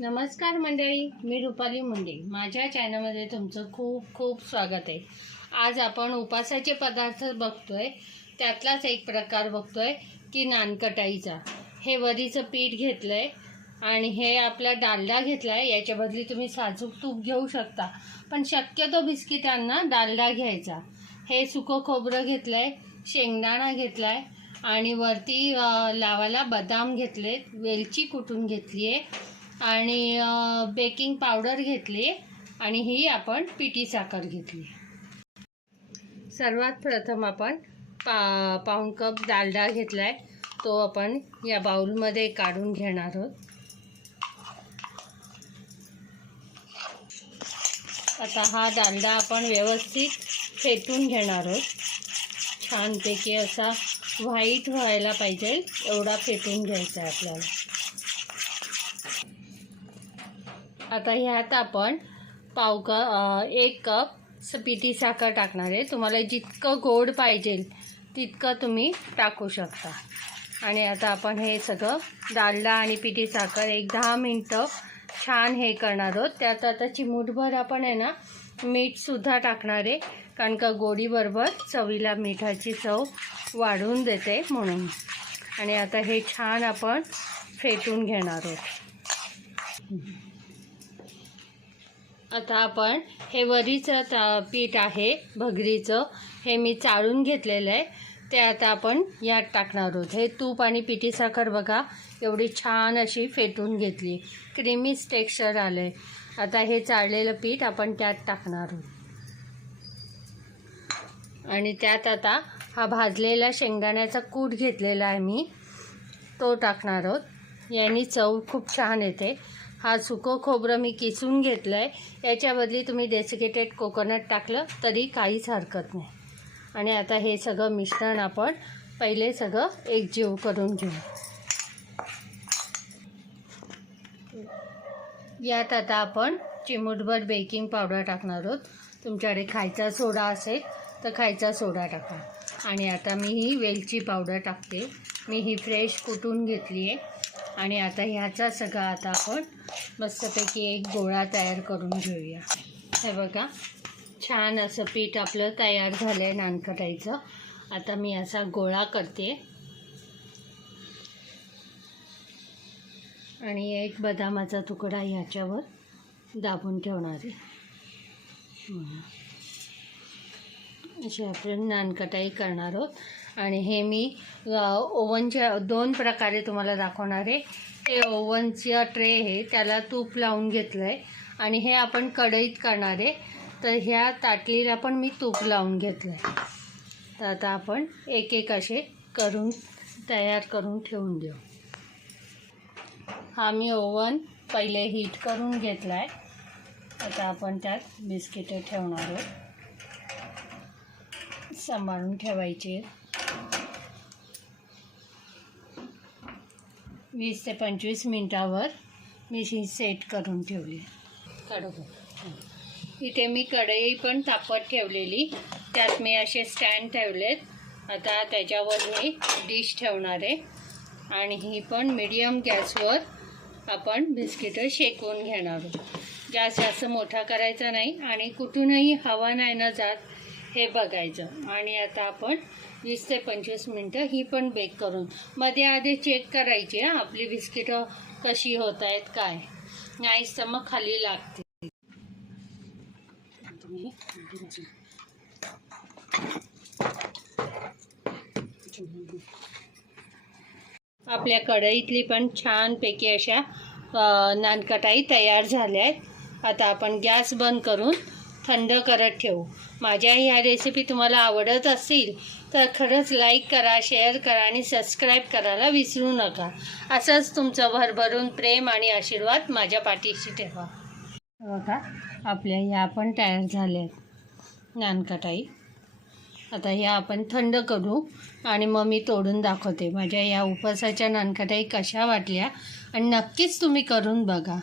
नमस्कार मंडळी मी रुपाली मुंडे. माझ्या चॅनलमध्ये तुमचं खूप खूप स्वागत आहे. आज आपण उपासाचे पदार्थ बघतोय. त्यातलाच एक प्रकार बघतोय की नानकटाईचा. हे वरीचं पीठ घेतलं आहे आणि हे आपला डालडा घेतला आहे याच्या बदली तुम्ही साजूक तूप घेऊ शकता. पण शक्यतो बिस्किटांना डालडा घ्यायचा. हे सुकं खोबरं घेतलं आहे शेंगदाणा घेतला आहे आणि वरती लावायला बदाम घेतले वेलची कुटून घेतली आहे आणि बेकिंग पावडर घेतली आणि ही आपण पिठी साखर घेतली. सर्वात प्रथम आपण पा पाऊण कप डालडा घेतला आहे तो आपण या बाउलमध्ये काढून घेणार आहोत. आता हा डालडा आपण व्यवस्थित फेटून घेणार आहोत. छानपैकी असा व्हाईट व्हायला पाहिजे एवढा फेटून घ्यायचा आहे आपल्याला. आता ह्यात आपण पाव क एक कप स पिठी साखर टाकणार आहे. तुम्हाला जितकं गोड पाहिजे तितकं तुम्ही टाकू शकता. आणि आता आपण हे सगळं डालडा आणि पिठी साखर एक दहा मिनटं छान हे करणार आहोत. त्यात आता चिमूटभर आपण आहे ना मीठसुद्धा टाकणार आहे. कारण का गोडीबरोबर चवीला मिठाची चव वाढवून देते म्हणून. आणि आता हे छान आपण फेटून घेणार आहोत. आता आपण हे वरीचं ता- पीठ आहे भगरीचं हे मी चाळून घेतलेलं आहे. ते आता आपण यात टाकणार आहोत. हे तूप आणि पिठी साखर बघा एवढी छान अशी फेटून घेतली. क्रीमीच टेक्स्चर आलं आहे आता हे चाळलेलं पीठ आपण त्यात टाकणार आहोत. आणि त्यात आता हा भाजलेला शेंगदाण्याचा कूट घेतलेला आहे मी. तो टाकणार आहोत. याने चव खूप छान येते. हा सुकं खोबरं मी किसून घेतलं आहे याच्याबदली तुम्ही डेसिकेटेड कोकोनट टाकलं तरी काहीच हरकत नाही. आणि आता हे सगळं मिश्रण आपण पहिले सगळं एकजीव करून घेऊ. यात आता आपण चिमूटभर बेकिंग पावडर टाकणार आहोत. तुमच्याकडे खायचा सोडा असेल तर खायचा सोडा टाका. आणि आता मी ही वेलची पावडर टाकते. मी ही फ्रेश कुटून घेतली आहे आणि आता ह्याचा सगळा आता आपण मस्तपैकी एक गोळा तयार करून घेऊया. हे बघा छान असं पीठ आपलं तयार झालं आहे नानकटाईचं आता मी असा गोळा करते. आणि एक बदामाचा तुकडा ह्याच्यावर दाबून ठेवणार आहे. अशी आपण नानकटाई करणार आहोत. आणि हे मी ओव्हनच्या दोन प्रकारे तुम्हाला दाखवणार आहे. हे ओव्हनचं ट्रे आहे त्याला तूप लावून घेतलं आहे आणि हे आपण कढईत करणार आहे. तर ह्या ताटलीला पण मी तूप लावून घेतलं आहे तर आता आपण एक एक असे करून तयार करून ठेवून देऊ. हा मी ओव्हन पहिले हीट करून घेतला आहे आता आपण त्यात बिस्किटं ठेवणार आहोत. सांभाळून ठेवायची वीस ते पंचवीस मिनटावर मी ही सेट करून ठेवली. काढू इथे मी कढई पण तापत ठेवलेली. त्यात मी असे स्टँड ठेवलेत. आता त्याच्यावर मी डिश ठेवणार आहे. आणि ही पण मिडियम गॅसवर आपण बिस्किटं शेकवून घेणार आहोत. गॅस जास्त मोठा करायचा नाही आणि कुठूनही हवा नाही ना जात हे बघायचं. आणि आता आपण वीस ते पंचवीस मिनटं ही पण बेक करून. मध्ये आधी चेक करायची हां आपली बिस्किटं कशी होत आहेत काय? नाहीच तर मग खाली लागते आपल्या कढईतली पण छानपैकी अशा नानकटाई तयार झाल्या आहेत. आता आपण गॅस बंद करून थंड करत ठेवू. माझ्या ह्या रेसिपी तुम्हाला आवडत असतील तर खरंच लाईक करा शेअर करा आणि सबस्क्राईब करायला विसरू नका. असंच तुमचं भरभरून प्रेम आणि आशीर्वाद माझ्या पाठीशी ठेवा. बघा आपल्या ह्या पण तयार झाल्या आहेत नानकटाई. आता ह्या आपण थंड करू आणि मग मी तोडून दाखवते. माझ्या या उपवासाच्या नानकटाई कशा वाटल्या? आणि नक्कीच तुम्ही करून बघा.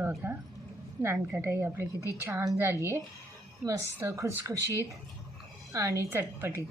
हे बघा. नानकटाई आपली किती छान झाली आहे. मस्त खुसखुशीत आणि चटपटीत.